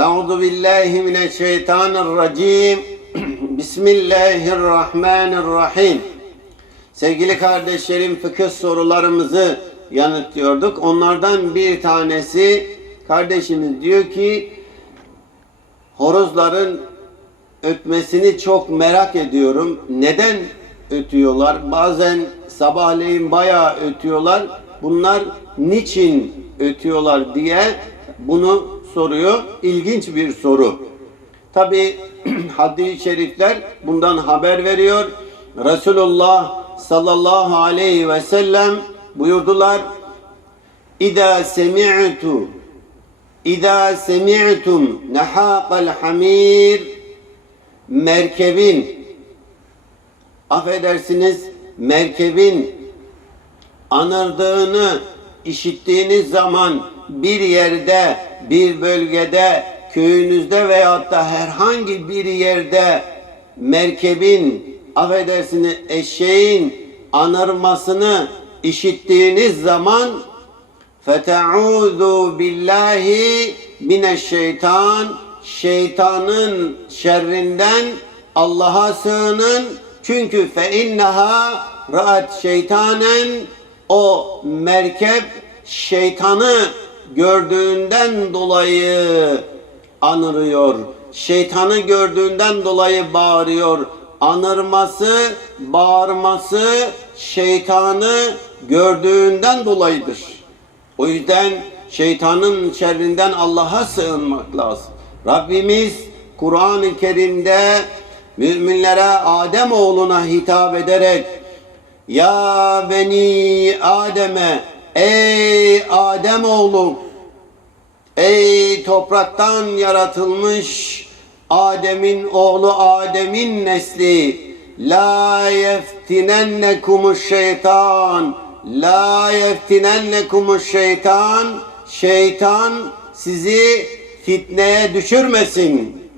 Euzu billahi mineşşeytanirracim. Bismillahirrahmanirrahim. Sevgili kardeşlerim fıkıh sorularımızı yanıtlıyorduk. Onlardan bir tanesi kardeşimiz diyor ki horozların ötmesini çok merak ediyorum. Neden ötüyorlar? Bazen sabahleyin bayağı ötüyorlar. Bunlar niçin ötüyorlar diye bunu soruyor. İlginç bir soru. Tabi hadis-i şerifler bundan haber veriyor. Resulullah sallallahu aleyhi ve sellem buyurdular. İza semi'tu İza semi'tum nehaqal hamir merkebin affedersiniz merkebin anırdığını işittiğiniz zaman bir yerde, bir bölgede, köyünüzde veyahut da herhangi bir yerde merkebin, affedersiniz eşeğin anırmasını işittiğiniz zaman فَتَعُوذُوا billahi mineşşeytan şeytanın şerrinden Allah'a sığının çünkü fe inneha raat şeytanen o merkep şeytanı gördüğünden dolayı anırıyor. Şeytanı gördüğünden dolayı bağırıyor. Anırması, bağırması şeytanı gördüğünden dolayıdır. O yüzden şeytanın şerrinden Allah'a sığınmak lazım. Rabbimiz Kur'an-ı Kerim'de müminlere Adem oğluna hitap ederek Ya beni Adem'e ey Adem oğlu ey topraktan yaratılmış Adem'in oğlu Adem'in nesli la yeftinennekumuş şeytan la yeftinennekumuş şeytan şeytan sizi fitneye düşürmesin.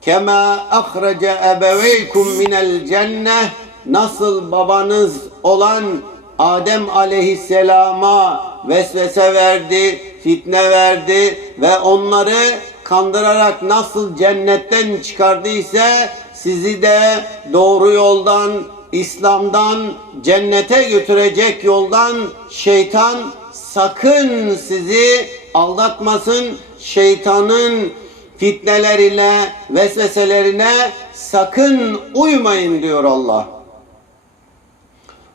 Kema ahrece ebeveykum minel cenneh nasıl babanız olan Adem aleyhisselama vesvese verdi, fitne verdi ve onları kandırarak nasıl cennetten çıkardıysa sizi de doğru yoldan, İslam'dan cennete götürecek yoldan şeytan sakın sizi aldatmasın. Şeytanın fitnelerine, vesveselerine sakın uymayın diyor Allah.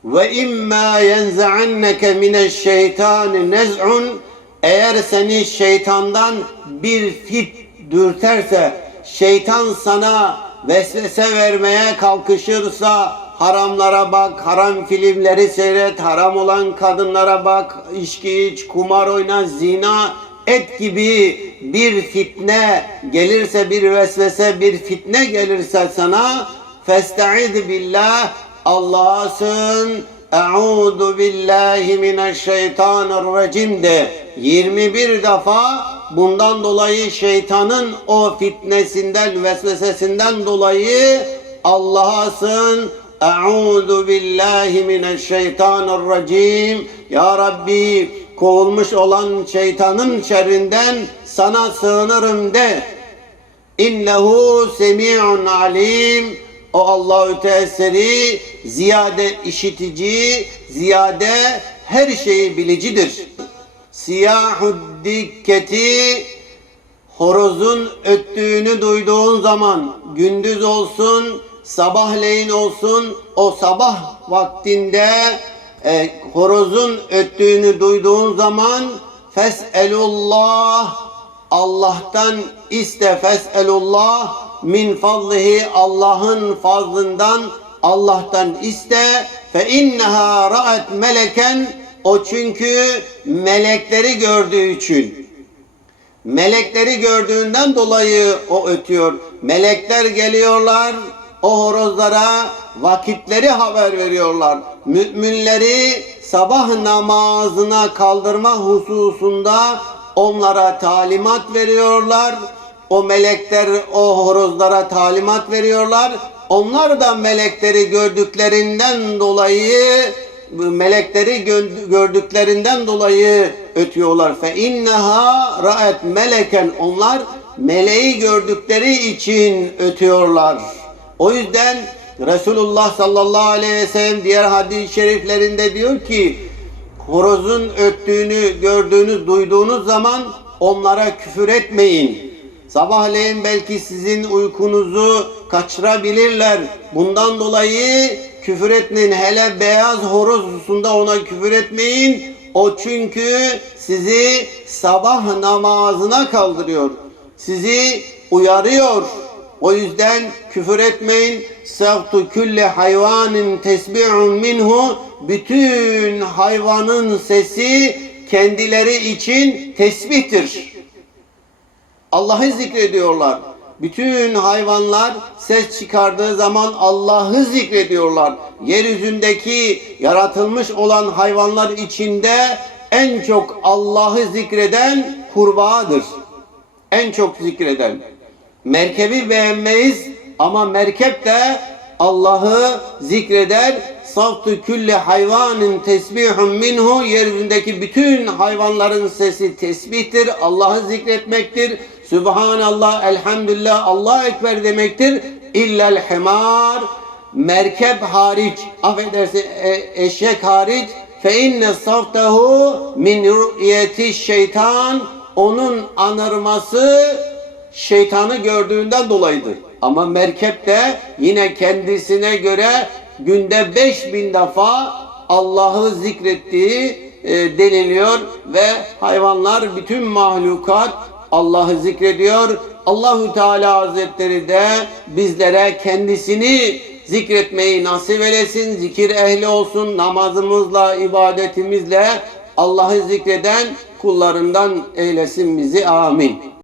Ve imma yenzeanneke mineşşeytani nez'un. Eğer seni şeytandan bir fit dürterse, şeytan sana vesvese vermeye kalkışırsa, haramlara bak, haram filmleri seyret, haram olan kadınlara bak, içki iç, kumar oyna, zina et gibi bir fitne gelirse, bir vesvese, bir fitne gelirse sana, festaiz billah, Allah'a sığın, Euzu billahi mineşşeytanirracim de 21 defa bundan dolayı şeytanın o fitnesinden, vesvesesinden dolayı Allah'a sığın. Euzu billahi mineşşeytanirracim. Ya Rabbi kovulmuş olan şeytanın şerrinden sana sığınırım de. İnnehu semi'un alim. O Allahü Teala'yı ziyade işitici, ziyade her şeyi bilicidir. Siyahud dikketi horozun öttüğünü duyduğun zaman gündüz olsun, sabahleyin olsun o sabah vaktinde e, horozun öttüğünü duyduğun zaman feselullah Allah'tan iste feselullah min fadlihi Allah'ın fazlından Allah'tan iste fe inneha ra'at meleken o çünkü melekleri gördüğü için melekleri gördüğünden dolayı o ötüyor. Melekler geliyorlar o horozlara vakitleri haber veriyorlar. Müminleri sabah namazına kaldırma hususunda onlara talimat veriyorlar. O melekler o horozlara talimat veriyorlar. Onlar da melekleri gördüklerinden dolayı melekleri gördüklerinden dolayı ötüyorlar. Fe inneha ra'et meleken onlar meleği gördükleri için ötüyorlar. O yüzden Resulullah sallallahu aleyhi ve sellem diğer hadis-i şeriflerinde diyor ki horozun öttüğünü gördüğünüz, duyduğunuz zaman onlara küfür etmeyin. Sabahleyin belki sizin uykunuzu kaçırabilirler. Bundan dolayı küfür etmeyin. Hele beyaz horoz hususunda ona küfür etmeyin. O çünkü sizi sabah namazına kaldırıyor. Sizi uyarıyor. O yüzden küfür etmeyin. Savtu külle hayvanin tesbi'un minhu. Bütün hayvanın sesi kendileri için tesbihtir. Allah'ı zikrediyorlar. Bütün hayvanlar ses çıkardığı zaman Allah'ı zikrediyorlar. Yeryüzündeki yaratılmış olan hayvanlar içinde en çok Allah'ı zikreden kurbağadır. En çok zikreden. Merkebi beğenmeyiz ama merkep de Allah'ı zikreder. Savtu külli hayvanın tesbihun minhu yeryüzündeki bütün hayvanların sesi tesbihtir. Allah'ı zikretmektir. Subhanallah, elhamdülillah, Allah ekber demektir. İllel himar merkep hariç, affedersin e- eşek hariç fe inne savtehu min ru'yeti şeytan onun anırması şeytanı gördüğünden dolayıdır. Ama merkep de yine kendisine göre günde 5000 defa Allah'ı zikrettiği e, deniliyor ve hayvanlar bütün mahlukat Allah'ı zikrediyor. Allahu Teala Hazretleri de bizlere kendisini zikretmeyi nasip eylesin. Zikir ehli olsun. Namazımızla, ibadetimizle Allah'ı zikreden kullarından eylesin bizi. Amin.